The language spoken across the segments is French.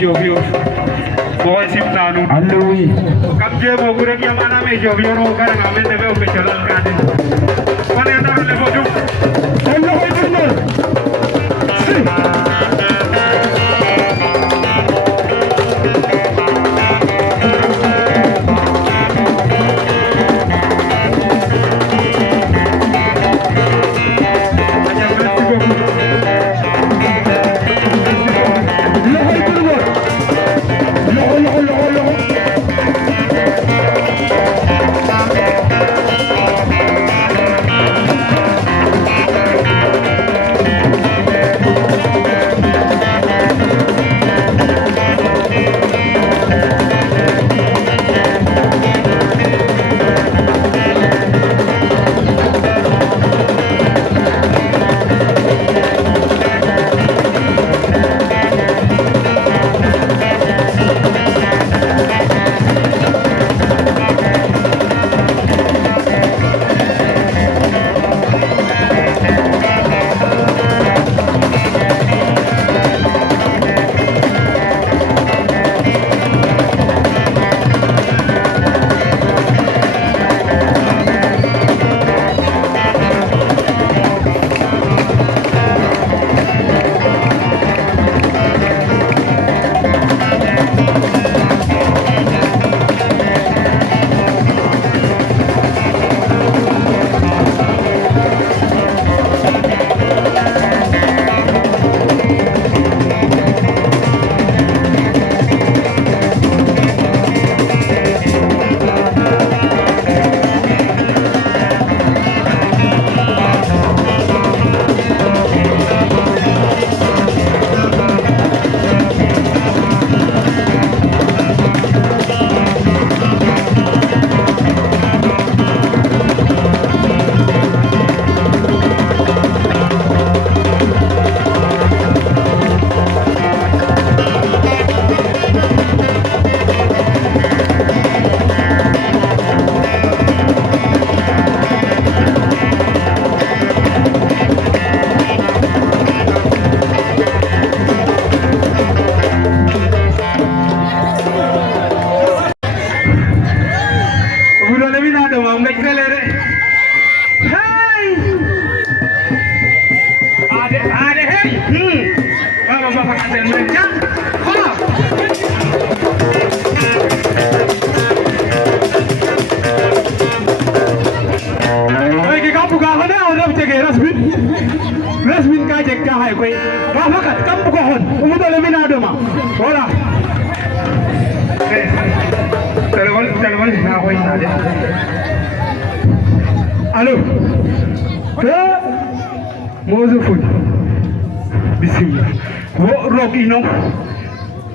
Jovio, boy simplano. Allui. Kapje bogure ki amana me Jovio no kar namen debe o pechalan kade. Pane andar le boju. Hello hello. Si. Rasmin ka jek ka hay koy ba fakat kam ko hon umu dole mina doma wala telefon na koy tade allo mozo fut bismillah wo roki no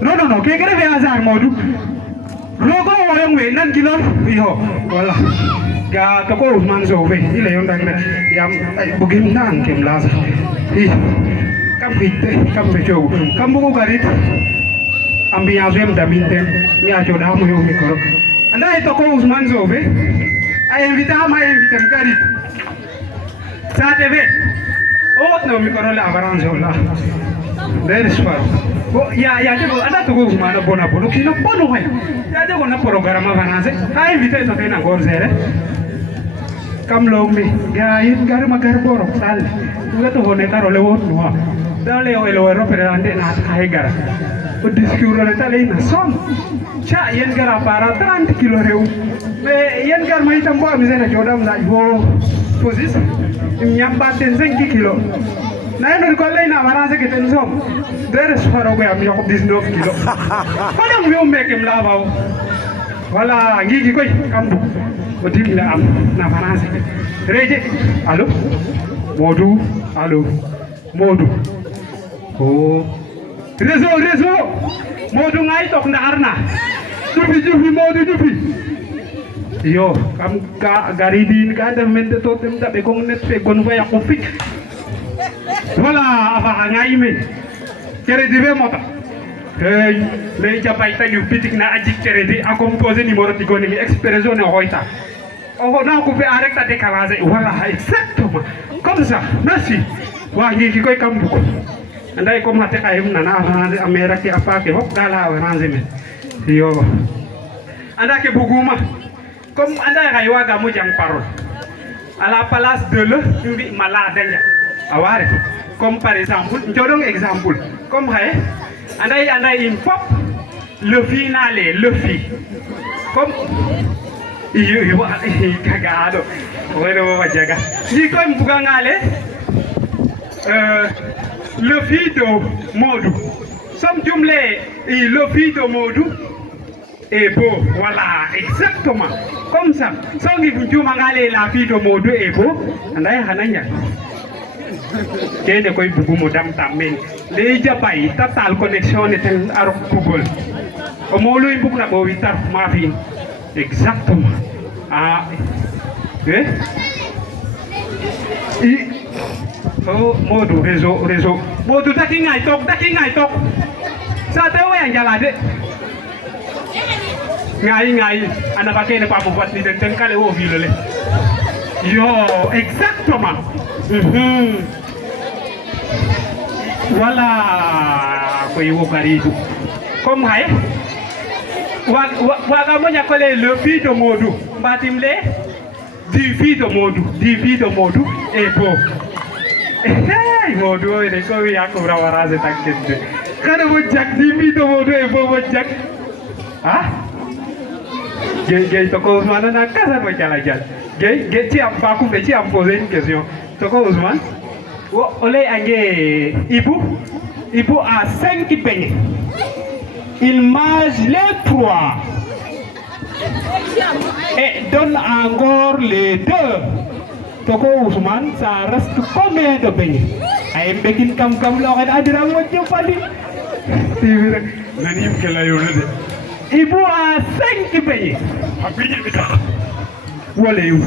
non ke kere be azar modu Rogo wayang we nan gilon iho wala ga to ko Usman so we ile yon dang yam bugim nan kem laza I kam bitte kam bejo kam bugo garit ambi azem da minten ni ajo da mu yo mikro anda to ko Usman so we ay invita ma invita garit sa teve o no mikro la avaran so la der spar ya jago ada tuh Usman bona bono kino bono hay ya jago na programa vanase ha invite to tena gorzere kam log mi ya yin gar magar borok sal nga to hone karo le won no dale o elo ero perante na kai gar o diskuro le tale na som cha yen gar para 30 kilo reu me yen gar mai tambo mi zena jodam na ho posis nyam baten 5 kilo na yen ko le na varase ke ten som der sparo go am yo 19 kilo kodam yo mekem lavaw wala ngigi koy kambu o dimla am na varase reje allo Modou oh réseau Modou ngay tok ndaarna jufi Modou jufi yo kam ka garidin ka def mente to tem tabe ko net fe gon fa yakko fik wala afa ngay me kere dibe mota hey le japay tañu pitik na ajik kere di a composé numéro tigoni mi expression ne hoyta oh na ko fe arrêta décalager voilà exactement comme ça merci wa ngi koy kambu ko anday comme hatte kayum nana arrange amera ki apake hop dala arrange men yo anda ke buguma comme anday kay waga mo jang parole à la place de le mbi malade nga aware comme par exemple njodong exemple comme hay anday in pop le finale le fi comme iyo kagado wala wajaga ni ko mbuga ngale le fils de Modou som jumle le fils de Modou est beau voilà exactement comme ça songi juma ngale la fille de Modou est beau anday hananya kene koy bugu mo dam tamen le japay total connexion ten arok Google o molo i bugna bo witar ma fi exactement ah oh Modou réseau Modou daki ngay tok sa te we njalade ngay ana ba kene pa mo wat ni den ten kale wo vilole yo exactement voilà koy wo garidu comme hay waga mo nyakole le fils de Modou mbatimle du fils de Modou est beau hey Modou ene ko wi yakko rawarase takkende kada mo jak du fils de Modou est beau mo jak ah gay to ko Ousmane na kasa mo jala gay ci am ba ku ci am poser une question to ko Ousmane ole ange Ibou a 5 beignets il mange les 3 et donne encore les 2 Toko Ousmane, ça reste combien de beignets? Aïe, bekin kam lo kan adira mo ci fali. Tibi rek nanim ke la yone de. Ibou a 5 beignets. Abini bi tax. Wala yu.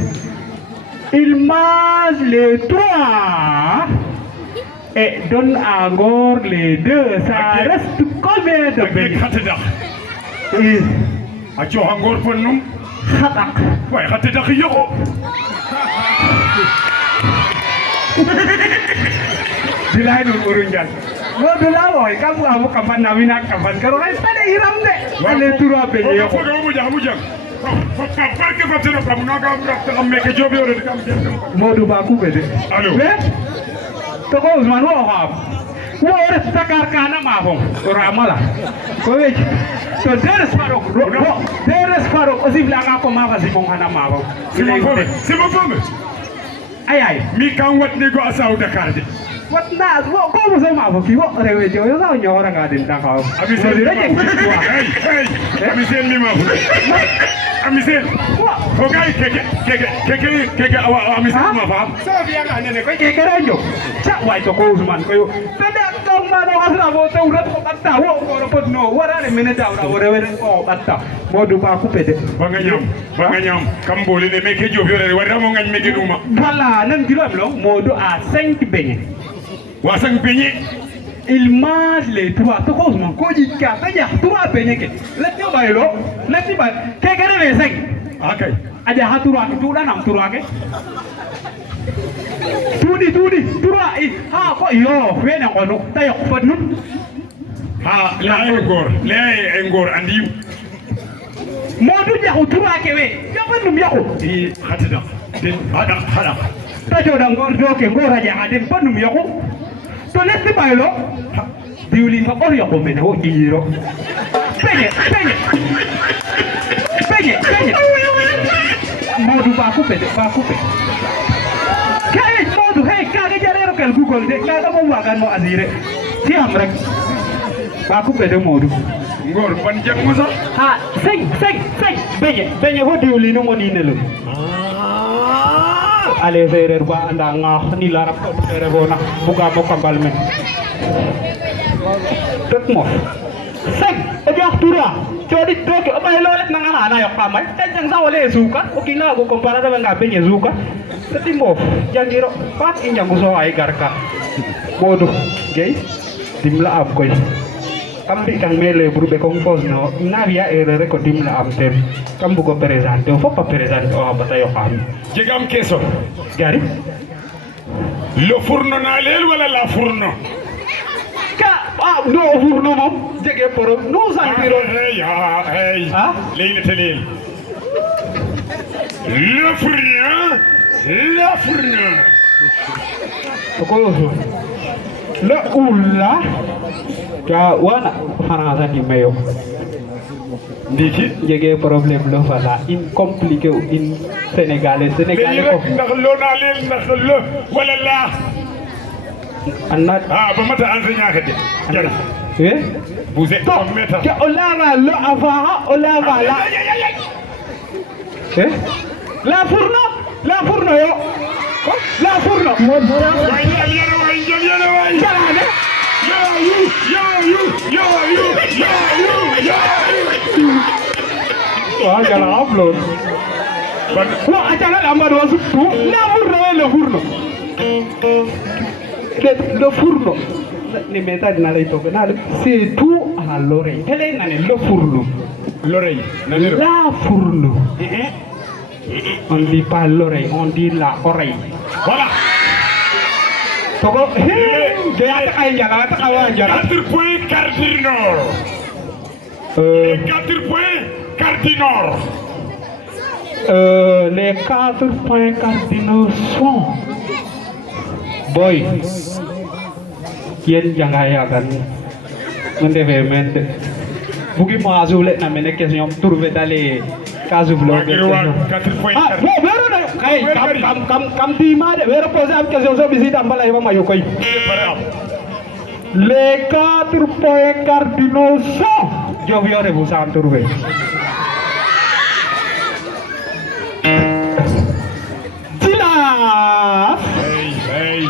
Il mange les 3 et donne encore les 2. Ça reste combien de beignets? Acho hangor ponnum khatak. Way khate dak yoko. Dilay no urunjan. Mo dulawo kamu amu kapan nawina kapan karo ay tade hiram de. Wale turo be yo. Ko mo jang. Parke fatino kam naga am meke jobi ore kam. Modou ba ku be de. Allo. To ko Ousmane wo xam. Wo ore takar kana ma fo. Ramala. Ko we so deres parok aussi la ga ko ma fa si bon hana ma fo. C'est mon femme. Aïe mi kan wat ni go asaw Dakar de What na wo ko mo sa mabo ki wo rewe jo yo sa nyora ga din ta ka. Ami sen mi ma. Ami sen. Ko gai keke awa ami sen ma fa. So biya ga ne ko ke kere jo. Cha wai to ko Usman ko yo. Pede tong ma no asra bo to urat ko batta wo ko ro pod no wara ne mene ta ora rewe ko batta. Modu ba ku pede. Ba nga ñam kam boli ne meke jo fiore wara mo ngañ meke duma. Voilà, nan kilo am lo Modu a 5 beignets. Wasang beignet. Il mange les 3. To ko Usman ko ji ka ta ja 3 beignets ke. Let yo ba lo. Let ba ke kere ne 5. Okay. Aja ha 3 tu da nam 3 ke. Tudi 3 I ha ko yo we na ko no ta yo ko nun. Ha la engor andi. Modu ja ko 3 ke we. Yo ba num ya ko. Di hatida. Din hada. Ta jo da ngor do ke ngor aja adin pa num ya ko. To let ba lo. Diulin ko or ya ko me no iro. Penye. Modu ba ku pede. Kaya Modu hey kaga jarero kal Google de kaga mo wagan mo azire. Siam rek. Ba ku pede Modu. Ngor ban jang mo sax. Ha, sing. Benye ho diuli no moni nelo. Ale serer ba anda nga ni larap ko serer bona buka mo kambal men. Tek mo. Sing, aja tura. Jodi doke abay lolet nang ana yok pamay. Tanjang sa wala suka. Okay na go kumpara ta nga benye suka. Tati mo, jangiro pat injang gusto ay garka. Modu, gay. Dimla ab koy. Kambi kang mele burube kompos no navia erere ko dimla am tem kambu ko presente o fopa presente o abata yo xam Jegam keso. gari Le fourno na lel wala la fourno. ka no furno mom jege poro no santiro Hey. Ha? Leila telel. Le fourno. ko la ulla ka wana hana sani mayo Ndiki jege problème lo fala in compliqué in sénégalais ko ndax lo na lel ndax lo wala la. annat Ba mata enseignant ka de. Jara. Vous êtes un maître. ke olava lo avant olava la la fourno yo la fourno Way jaliyana. Yo. wah jangan upload wah acara lambat masuk tuh le fourno ni meta dinala itu kenal c'est tout à l'oreille tele nane le fourno L'oreille. la fourno on dit pas l'oreille on dit la oreille Voilà. toko dia ay jala ta kawa jala 4 points cardinaux. 4 points cardinaux. Les 4 points cardinaux sont boy yen jangaya kan mendeve mente bugi mo azule na mene question trouver dans les cases vlog 4 points cardinaux. vero na kay kam di ma de vero poser am question so visite ambala iba mayo koy les 4 points cardinaux sont je viens vous en trouver Hey.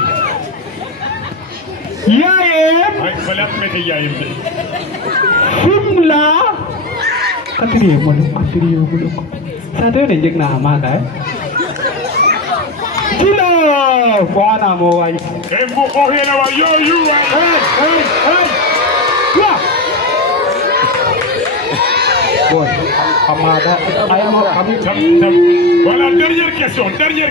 Yaem Ay, balat mete yaim. Simla Katiriyo mo. Sa to yun, na hamada Sila! Buka na mo ay Embo ko hena wa yo you. Hey! Kya? Boy, hamada ayaw mo kami Voilà, dernière question. Dernière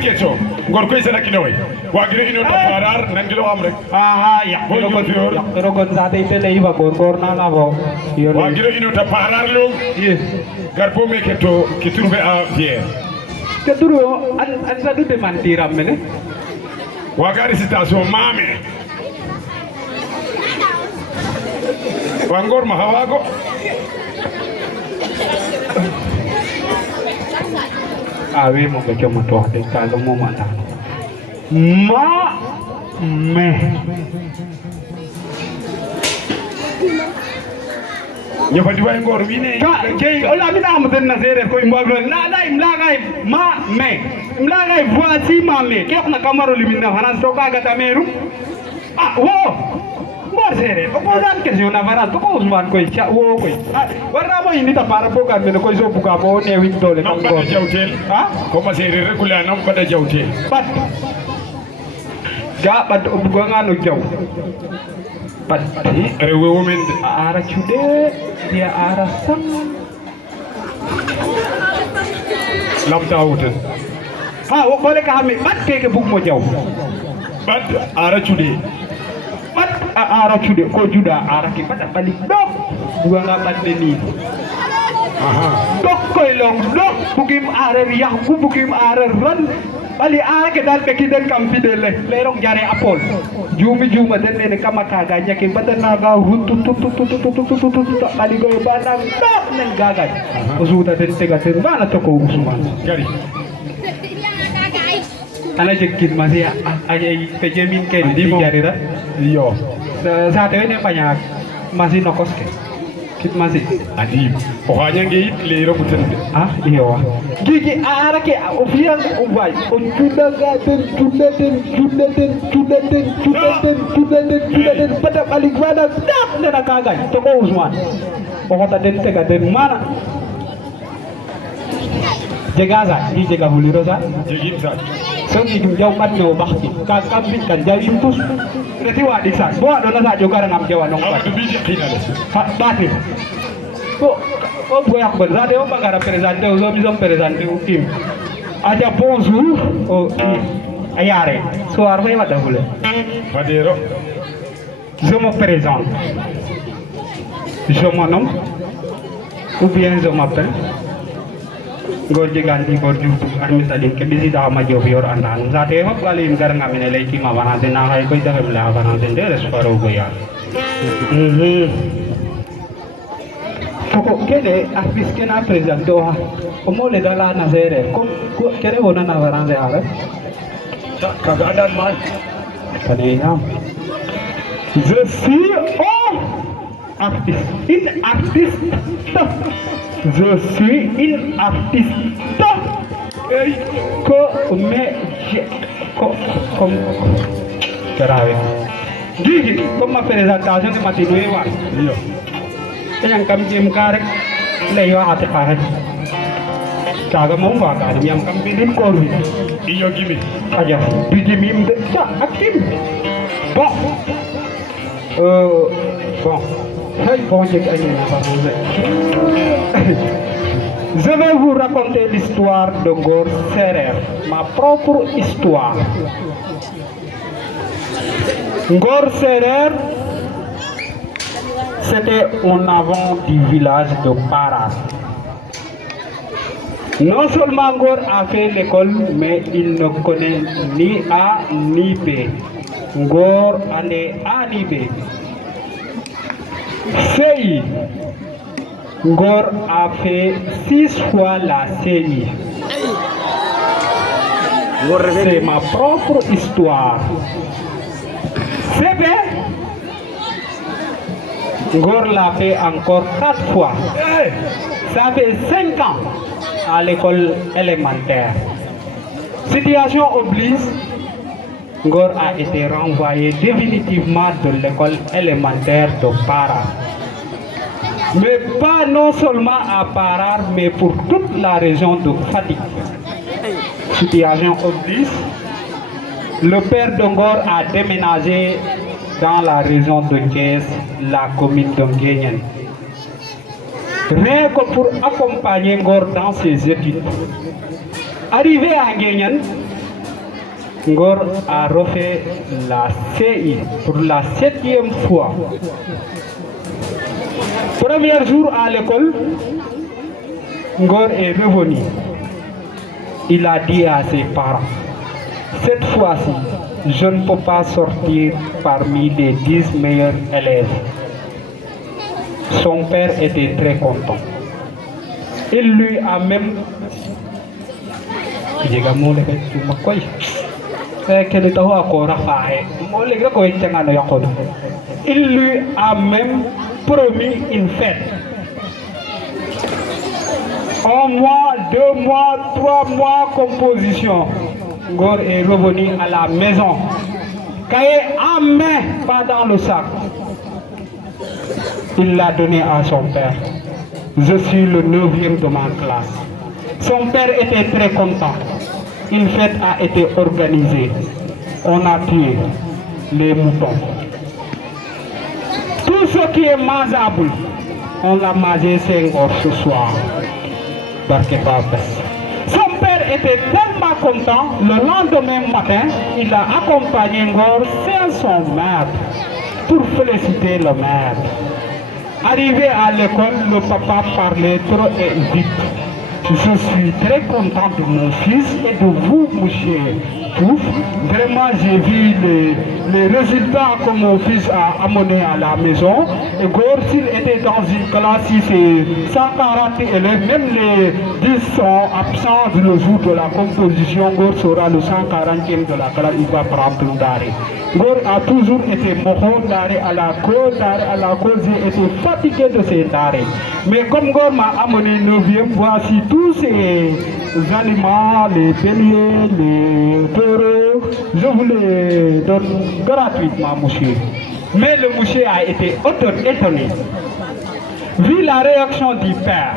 question. Ngor koy sena kinaway. Wagire ino to parar nangilo am rek. Ya, pero con sa te le iba gor na la bo. Wagire ino to parar lo. Yes. Garbo me keto ki trouver à Pierre. Keduro an sa dute mantiram mene. Wagari citation mame. Wangor mahawago. Awe mo ke mo to de ka mo mata. me ñëfati way ngor wi ne kay ola mi na muten na séeréer koy mbaglo na dai mlagay mlagay voici ma me ke na kamaro limina faran to kaga tameru wo mbor séeréer o ko dan question na faran to ko Ousmane koy cha wo koy warna mo indi ta para program me koy so buka bo ne wi dole nam bada jawtel ko ma séeréer rek la nam bada jawtel bat ga bat o bugo ngano jaw bat rewe women ara chude dia ara sam lam tawutel wo bole ka mi bat keke bug mo jaw bat ara chude bat ara chude ko juda ara ki bat bali dok buga nga bat ni dok koy long dok bugim ara riya ku bugim ara ran bali ara ke dal be ki den kam fidele le rong jare apol juma den ne kama kaga nyake badana ga huntu tu bali go bana dok nen gaga usuda den tega ten bana to ko Ousmane gari ana jekkin masih ay pejemin ke di jarira yo saat ini banyak masih nokos ke kit masih adi pokoknya ngi le robutan iya wa gigi ara ke ofian ubay on juda pada balik bana dak na kagay to ko Ousmane pokota den tega den mana Jegaza, di jega huliro sa. Jegin sa. So ni jaw mat no bakti. Ka kambit kan jawin tus. Reti wa di sa. Bo do na sa jogar ngam jawa nong. Du bi jekina le. Ha bati. Ko bo yak ben ra de o bagara presenter o mi som presenter o kim. Aja bonjour o ayare. So arwe wa da hule. Fadero. Je me présente. Je me nomme ou bien je m'appelle Gor Jiganti Gor Jutu administratif ke bisi da ma job yor andan zate hop galim gar ngamine lay ki ma wana de na hay koy defem la wana de resparo go ya ko kede artiste ke na présenter o o mo le dala na zere ko kere wona na wana de ara kaga dan man tane yam je suis une artiste je suis une artiste comme Gigi comme ma présentation de Matino Ewa yang kami jam karek leyo ate karek kaga mau ka yang kami bilim korbi iyo gimi aja bijimim de sa akim bon hey bon je vais vous raconter l'histoire de Ngor Serer, ma propre histoire. Ngor Serer, c'était un avant du village de Paras. Non seulement Ngor a fait l'école, mais il ne connaît ni A ni B. Ngor en est A ni B. CI. Ngor a fait 6 fois la CI. C'est ma propre histoire. CP. Ngor l'a fait encore 4 fois. Ça fait 5 ans à l'école élémentaire. Situation oblige, Ngor a été renvoyé définitivement de l'école élémentaire de Para. Mais pas non seulement à Parar, mais pour toute la région de Fatick. Situation oblige, le père de Ngor a déménagé dans la région de Thiès, la commune de Nguéniène. Rien que pour accompagner Ngor dans ses études. Arrivé à Nguéniène, Ngor a refait la CI pour la 7e fois. Premier jour à l'école, Ngor est revenu. Il a dit à ses parents, cette fois-ci, je ne peux pas sortir parmi les 10 meilleurs élèves. Son père était très content. Il lui a même Il lui a même promis une fête. 1 mois, 2 mois, 3 mois, composition. Ngor est revenu à la maison. Cahier en main, pas dans le sac. Il l'a donné à son père. Je suis le 9e de ma classe. Son père était très content. Une fête a été organisée. On a tué les moutons. Tout ce qui est mangeable, on l'a mangé 5 heures ce soir. Son père était tellement content, le lendemain matin, il a accompagné Ngor sans son maître pour féliciter le maître. Arrivé à l'école, le papa parlait trop vite. Je suis très content de mon fils et de vous, monsieur Pouf. Vraiment, j'ai vu les résultats que mon fils a amenés à la maison. Et Gor, s'il était dans une classe, si c'est 140 élèves, même les 10 sont absents le jour de la composition, Gor sera le 140e de la classe, il va prendre d'arrêt. Gor a toujours été moron d'arrêt à la cause, j'ai été fatigué de ces arrêts. Mais comme Gor m'a amené 9e, voici tous ces aliments, les béliers, les taureaux, je vous les donne gratuitement, monsieur. Mais le monsieur a été étonné. Vu la réaction du père,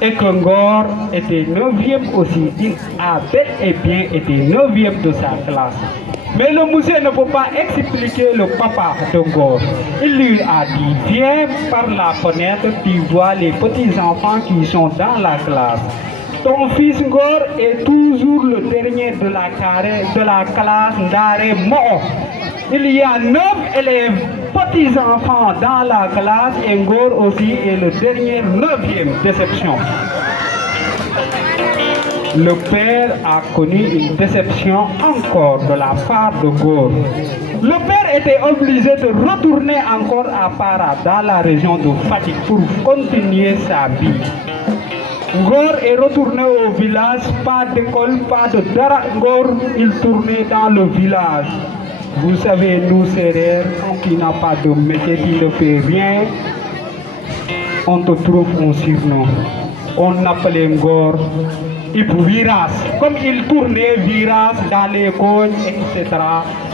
et que Ngor était 9e aussi, il a bel et bien été 9e de sa classe. Mais le musée ne peut pas expliquer le papa de Ngor. Il lui a dit, viens par la fenêtre, tu vois les petits enfants qui sont dans la classe. Ton fils Ngor est toujours le dernier de la classe d'arrêt Mo. Il y a 9 élèves, petits enfants dans la classe et Ngor aussi est le dernier 9e. Déception. Le père a connu une déception encore de la part de Ngor. Le père était obligé de retourner encore à Para dans la région de Fatick pour continuer sa vie. Ngor est retourné au village, pas d'école, pas de dara. Ngor, il tournait dans le village. Vous savez, nous Sérères, qui n'a pas de métier, qui ne fait rien, on te trouve un surnom. On appelait Ngor Ibou Viras. Comme il tournait Viras dans les cônes, etc.,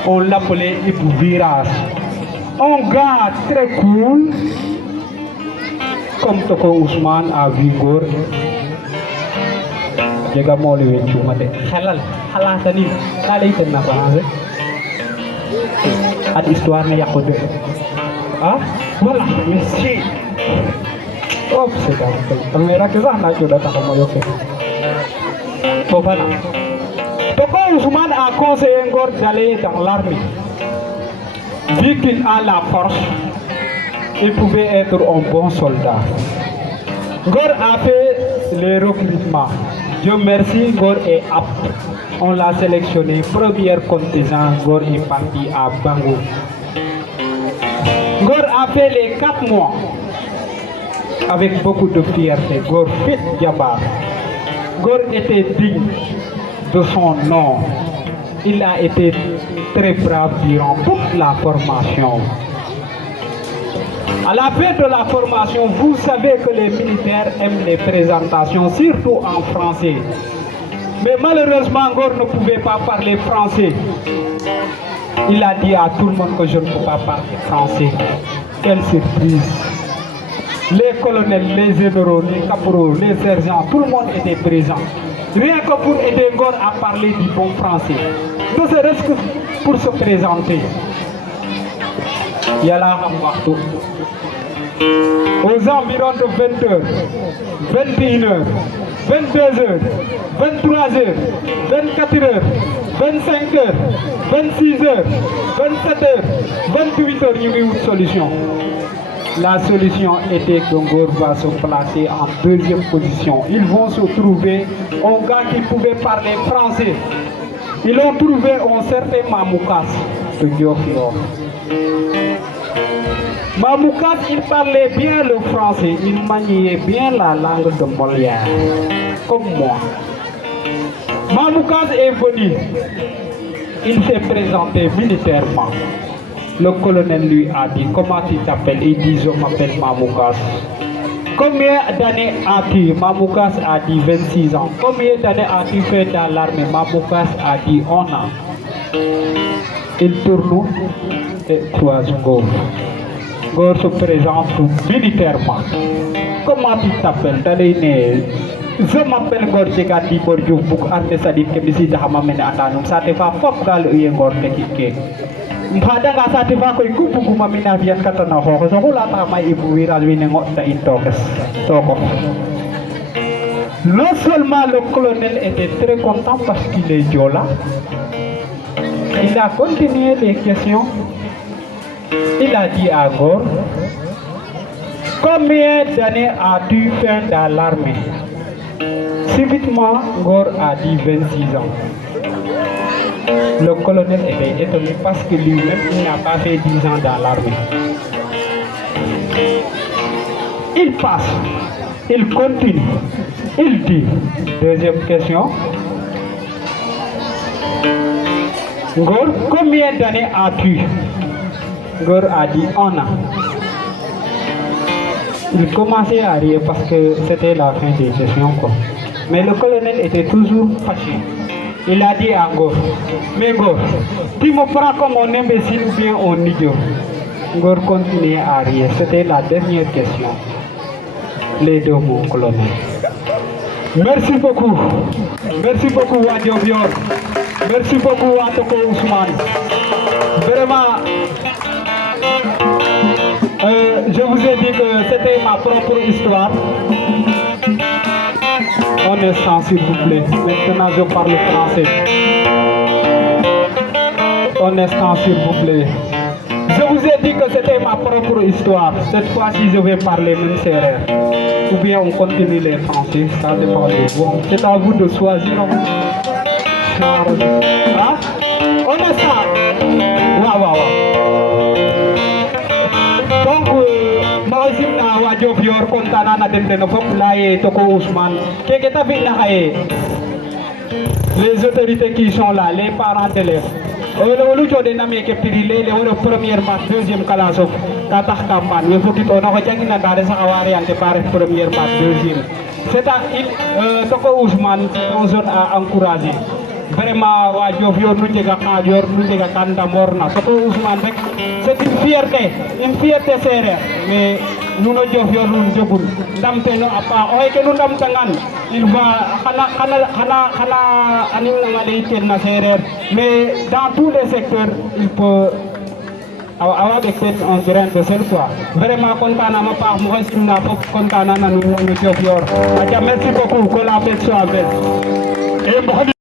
on l'appelait Ibou Viras. Un gars très cool, comme Toko Ousmane a vu Ngor. Jega mo le wenchu mate halal halatani la lay ten na français at histoire ne yakko de ah voilà merci oh c'est ça kamera ke sax na ko da tax mo yoké fofana Toko Ousmane a conseillé Ngor d'aller dans l'armée vu qu'il a la force il pouvait être un bon soldat. Ngor a fait les recrutements. Dieu merci, Ngor est apte. On l'a sélectionné. Première contingent, Ngor est parti à Bango. Ngor a fait les 4 mois avec beaucoup de fierté. Ngor fit Diabar. Ngor était digne de son nom. Il a été très brave durant toute la formation. À la fin de la formation, vous savez que les militaires aiment les présentations, surtout en français. Mais malheureusement, Ngor ne pouvait pas parler français. Il a dit à tout le monde que je ne peux pas parler français. Quelle surprise! Les colonels, les généraux, les caporaux, les sergents, tout le monde était présent. Rien que pour aider Ngor à parler du bon français. Ne serait-ce que pour se présenter. Yala Hamwarto. Aux environs de 20h, 21h, 22h, 23h, 24h, 25h, 26h, 27h, 28h, il y a eu une solution. La solution était que Ngor va se placer en 2e position. Ils vont se trouver un gars qui pouvait parler français. Ils ont trouvé un certain Mamoukas de Diofior. Mamoukas, il parlait bien le français, il maniait bien la langue de Molière, comme moi. Mamoukas est venu. il s'est présenté militairement. Le colonel lui a dit, comment tu t'appelles? Il dit, je m'appelle Mamoukas. Combien d'années as-tu? Mamoukas a dit 26 ans. Combien d'années as-tu fait dans l'armée? Mamoukas a dit 1 an. Il tourne et croise Ngor. Ngor se présente militairement. Comment tu t'appelles? Je m'appelle Ngor Djegati Borjouf Bouk Arne Sadid Kemisi Dahamamene Atanum. Ça te va fop gal Ngor Tekike. Mpadanga sa te va koy kupu kuma mina vian katana ho so la ta mai ibu wiral wine ngot ta intokes toko. Non seulement le colonel était très content parce qu'il est Diola, il a continué les questions. Il a dit à Ngor, combien d'années as-tu fait dans l'armée? Subitement, Ngor a dit 26 ans. Le colonel était étonné parce que lui-même, il n'a pas fait 10 ans dans l'armée. Il passe, il continue, il dit, deuxième question, Ngor, combien d'années as-tu? Ngor a dit 1 an. Il commençait à rire parce que c'était la fin des questions, quoi. Mais le colonel était toujours fâché. Il a dit à Ngor, mais Ngor, tu me prends comme un imbécile ou bien un idiot? Ngor continuait à rire. C'était la dernière question. Les deux mots, colonel. Merci beaucoup. Merci beaucoup, Wadio Bior. Merci beaucoup, Watoko Ousmane. Vraiment, je vous ai dit que c'était ma propre histoire. Un instant, s'il vous plaît. Maintenant, je parle français. Un instant, s'il vous plaît. Je vous ai dit que c'était ma propre histoire. Cette fois-ci, je vais parler même serré. Ou bien on continue les français. Ça dépend de vous. C'est à vous de choisir. Hein? Un instant. Waouh. Donc, Wadio Bior kontana na den den fop laye Toko Ousmane keke ta fi na xaye les autorités qui sont là, les parents d'élèves olu code na meke prix le wona première match deuxième classe of ka tax campagne we fotit ono ko jangina dare sax awari ante par première match deuxième c'est à Toko Ousmane un jeune à encourager. Vraiment, Wadio Bior nous njega Kadior nous njega Kandamorna Toko Ousmane rek c'est une fierté sérère, mais nous ne Diofior nous jogul ndamte no apa oy ke nu ndam tangan il va xana anim na ngale tel na séréer, mais dans tous les secteurs il peut avoir peut-être un grain de sel quoi. Vraiment content na ma part mo restina fop content na nu Diofior. Merci beaucoup, que la fête soit belle.